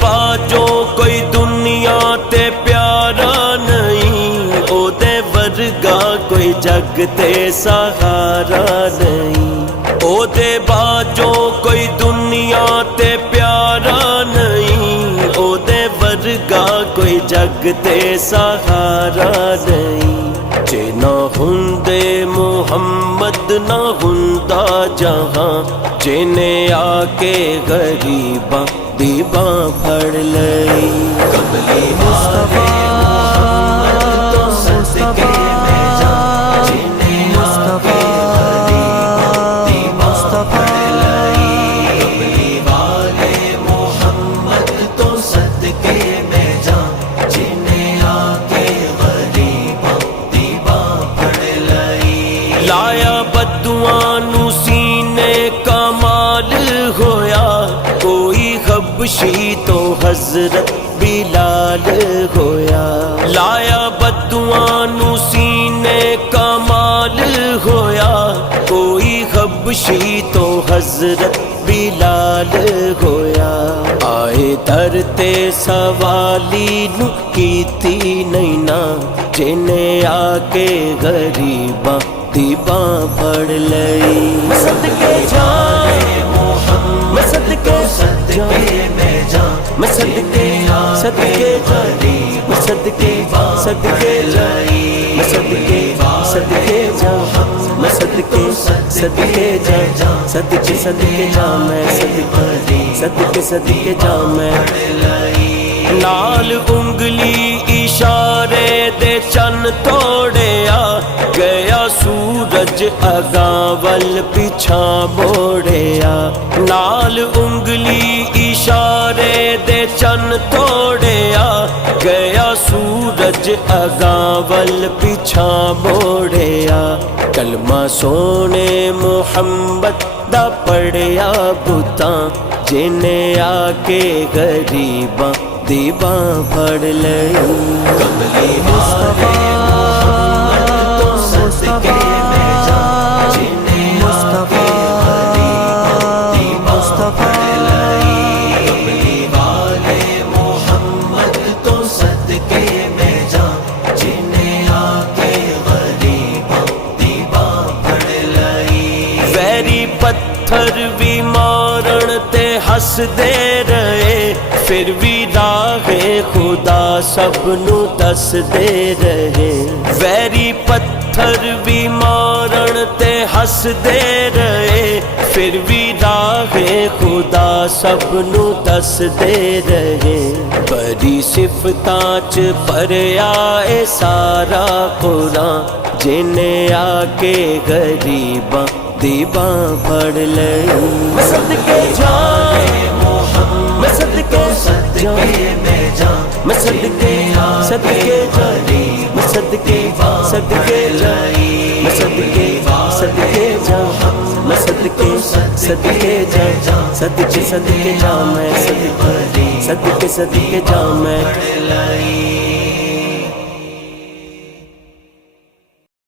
बाजो कोई दुनिया ते प्यारा नहीं, ओदे वर्गा कोई जग ते सहारा नहीं। ओदे बाजो कोई दुनिया ते प्यारा नहीं, ओदे वर्गा कोई जग ते सहारा नहीं। जे ना हुंदे मुहम्मद ना हुंदा जहां, जिने आके गरीबां दी बां फड़ लई। कमली मुस्तफा मुहम्मद तो सदके में जा, जिने आके गरीबां दी बां फड़ लई। कमली वाले मुहम्मद तो सदके में जा, जिने आके गरीबां दी बां फड़ लई। लाया बद्दुआं नू सीने कमाल होया, कोई हबशी तो हजरत बिलाल होया। लाया बद्दुआं नू सीने कमाल होया, कोई हबशी तो हजरत बिलाल होया। आए दर ते सवाली नू कीती नहीं ना, जिने आके गरीबां दी बां फड़ लई। सदके जाए मुहम्मद, मैं सदके में जा, मैं सदके सदके जाए, मैं सदके सदके जाए, मैं सदके सदके जा, मैं सदके सदके जा, सदके सदके जा, मैं सदके सदके सदके जा, मैं नाल उंगली इशारे दे चन तोड़िया, गया सूरज अगावल पिछा मोड़िया। नाल उंगली इशारे दे चन तोड़िया, गया सूरज अगावल पिछा मोड़िया। कलमा सोने मुहम्मद दा पढ़िया पुतां, जिने आके गरीबां दी बां फड़ लई। कमली मुस्तफा मुहम्मद तो सदके में जा, जिने आके गरीबां दी बां फड़ लई। कमली वाले मुहम्मद तो सदके में जा, जिने आके गरीबां दी बां फड़ लई। वैरी पत्थर भी मारण ते हसदे रहे, फिर भी राहे खुदा सबनू दसदे रहे। वैरी पत्थर भी मारण ते हसदे रहे, फिर भी राहे खुदा सबनू दसदे रहे। बड़ी सिफतां च भरिया ए सारा कुरान, जिने आके गरीबां दी बां फड़ लई। मैं सदके जाए मुहम्मद, मैं सदके सदके में जा, मैं सदके सदके जाए, मैं सदके सदके जाए, मैं सदके सदके जा, मैं सदके सदके जा, सदके सदके जा, मैं सदके सदके जा, मैं